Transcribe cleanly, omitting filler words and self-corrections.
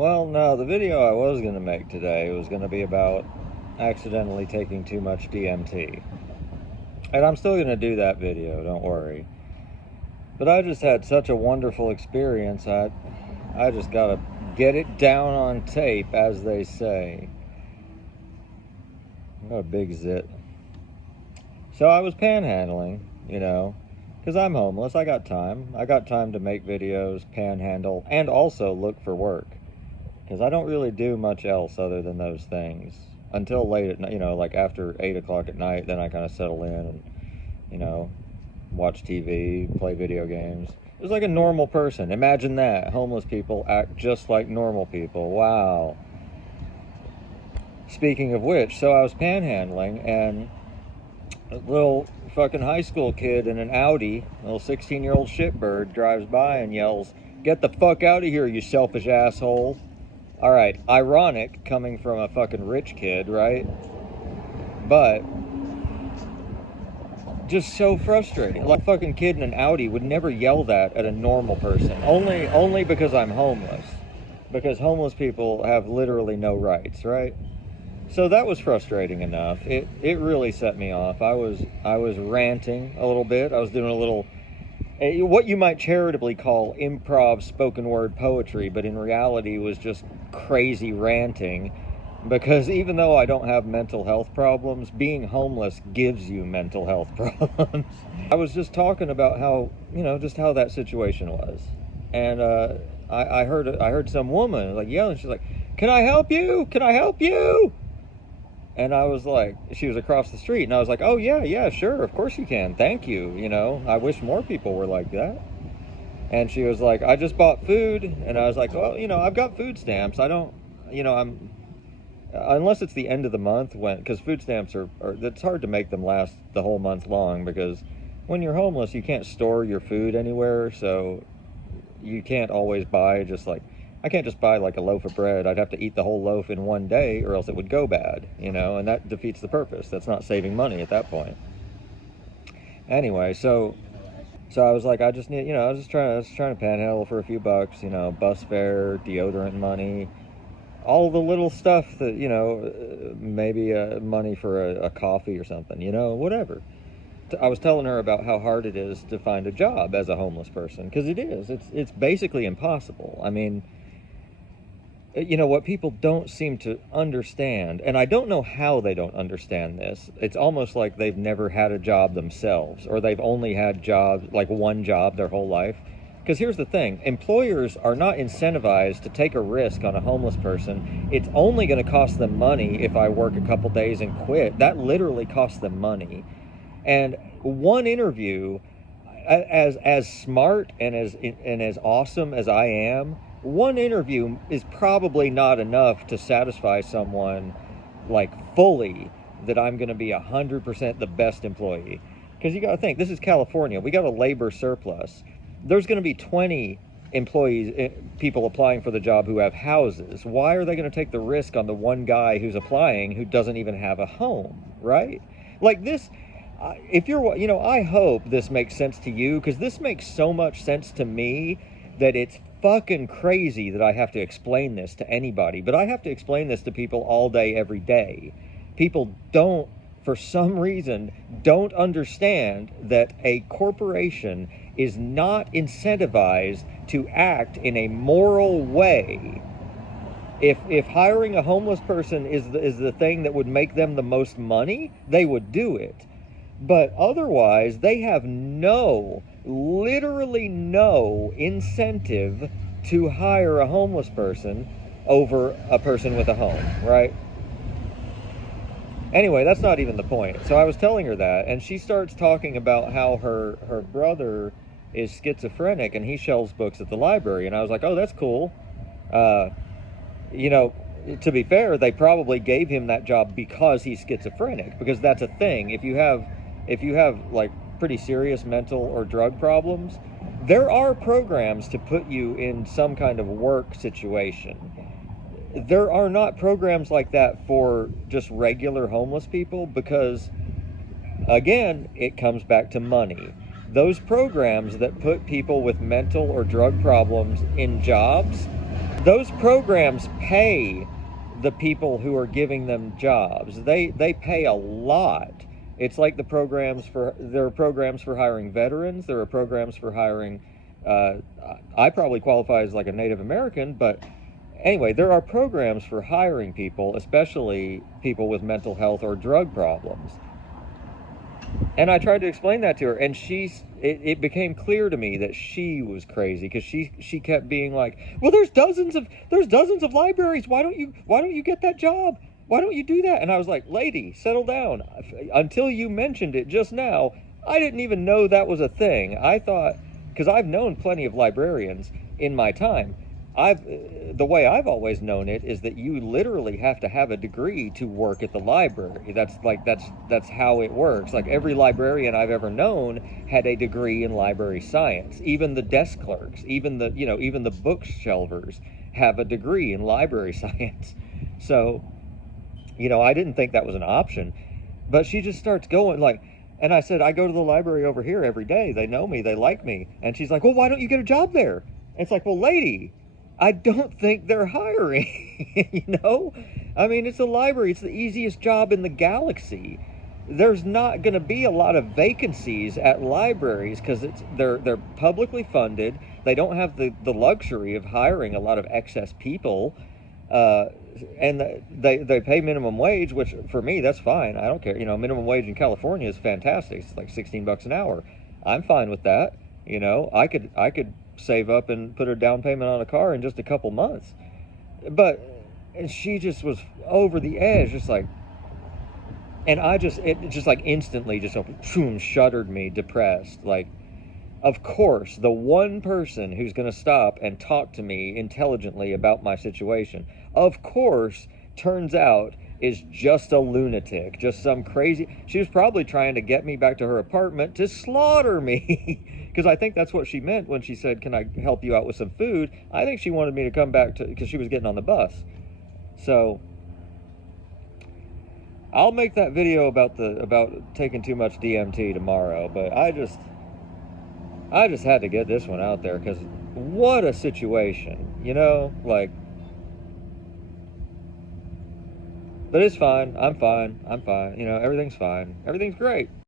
Well, no, the video I was going to make today was going to be about accidentally taking too much DMT. And I'm still going to do that video, don't worry. But I just had such a wonderful experience, I just got to get it down on tape, as they say. What a big zit. So I was panhandling, because I'm homeless. I got time. I got time to make videos, panhandle, and also look for work. Because I don't really do much else other than those things until late at night, like after 8 o'clock at night. Then I kind of settle in and, watch TV, play video games. It's like a normal person. Imagine that. Homeless people act just like normal people. Wow. Speaking of which, so I was panhandling, and a little fucking high school kid in an Audi, a little 16-year-old shitbird, drives by and yells, "Get the fuck out of here, you selfish asshole." All right, ironic coming from a fucking rich kid, right? But just so frustrating. Like, a fucking kid in an Audi would never yell that at a normal person. Only because I'm homeless. Because homeless people have literally no rights, right? So that was frustrating enough. It really set me off. I was ranting a little bit. I was doing a little what you might charitably call improv spoken word poetry, but in reality was just crazy ranting, because even though I don't have mental health problems, being homeless gives you mental health problems. I was just talking about how, just how that situation was. And I heard some woman like yelling. She's like, "Can I help you? Can I help you?" And I was like, she was across the street, and I was like, "Oh yeah, sure, of course you can, thank you, I wish more people were like that." And she was like, "I just bought food." And I was like, "Well, I've got food stamps. I don't, I'm, unless it's the end of the month, because food stamps are, it's hard to make them last the whole month long, because when you're homeless, you can't store your food anywhere, so you can't always buy I can't just buy like a loaf of bread. I'd have to eat the whole loaf in one day, or else it would go bad, and that defeats the purpose. That's not saving money at that point. Anyway, so I was like, I just need, I was just trying to panhandle for a few bucks, bus fare, deodorant money, all the little stuff that, maybe money for a coffee or something, whatever. I was telling her about how hard it is to find a job as a homeless person, because it is. It's basically impossible. I mean, what people don't seem to understand, and I don't know how they don't understand this, it's almost like they've never had a job themselves, or they've only had jobs, like one job their whole life. Because here's the thing, employers are not incentivized to take a risk on a homeless person. It's only going to cost them money if I work a couple days and quit. That literally costs them money. And one interview, as smart and as awesome as I am, one interview is probably not enough to satisfy someone like fully that I'm going to be 100% the best employee. Because you got to think, this is California. We got a labor surplus. There's going to be 20 employees, people applying for the job who have houses. Why are they going to take the risk on the one guy who's applying who doesn't even have a home, right? Like this, if you're, I hope this makes sense to you, because this makes so much sense to me that it's fucking crazy that I have to explain this to anybody. But I have to explain this to people all day, every day. People don't, for some reason, don't understand that a corporation is not incentivized to act in a moral way. If hiring a homeless person is the thing that would make them the most money, they would do it. But otherwise, they have literally no incentive to hire a homeless person over a person with a home, right? Anyway, that's not even the point. So I was telling her that, and she starts talking about how her brother is schizophrenic and he shelves books at the library. And I was like, "Oh, that's cool." To be fair, they probably gave him that job because he's schizophrenic, because that's a thing. If you have like pretty serious mental or drug problems, there are programs to put you in some kind of work situation. There are not programs like that for just regular homeless people, because again, it comes back to money. Those programs that put people with mental or drug problems in jobs those programs pay the people who are giving them jobs. They pay a lot. It's like there are programs for hiring veterans. There are programs for hiring. Uh, I probably qualify as like a Native American, but anyway, there are programs for hiring people, especially people with mental health or drug problems. And I tried to explain that to her, and it became clear to me that she was crazy because she kept being like, "Well, there's dozens of libraries. Why don't you get that job? Why don't you do that?" And I was like, "Lady, settle down. Until you mentioned it just now, I didn't even know that was a thing. I thought, because I've known plenty of librarians in my time, I've the way I've always known it is that you literally have to have a degree to work at the library. That's how it works. Like every librarian I've ever known had a degree in library science. Even the desk clerks, even the bookshelvers have a degree in library science. So, I didn't think that was an option. But she just starts going like, and I said, I go to the library over here every day. They know me, they like me. And she's like, well, why don't you get a job there? And it's like, well, lady, I don't think they're hiring. I mean, it's a library, it's the easiest job in the galaxy. There's not going to be a lot of vacancies at libraries because they're publicly funded. They don't have the luxury of hiring a lot of excess people. uh, and they pay minimum wage, which for me that's fine. I don't care. Minimum wage in California is fantastic. It's like $16 an hour. I'm fine with that. I could save up and put a down payment on a car in just a couple months. But and she just was over the edge, just like, and it just like instantly just boom, shuddered me, depressed. Like, of course, the one person who's going to stop and talk to me intelligently about my situation, of course, turns out is just a lunatic, just some crazy. She was probably trying to get me back to her apartment to slaughter me. Because I think that's what she meant when she said, "Can I help you out with some food?" I think she wanted me to come back because she was getting on the bus. So I'll make that video about taking too much DMT tomorrow. But I just had to get this one out there because what a situation, like, but it's fine. I'm fine. Everything's fine. Everything's great.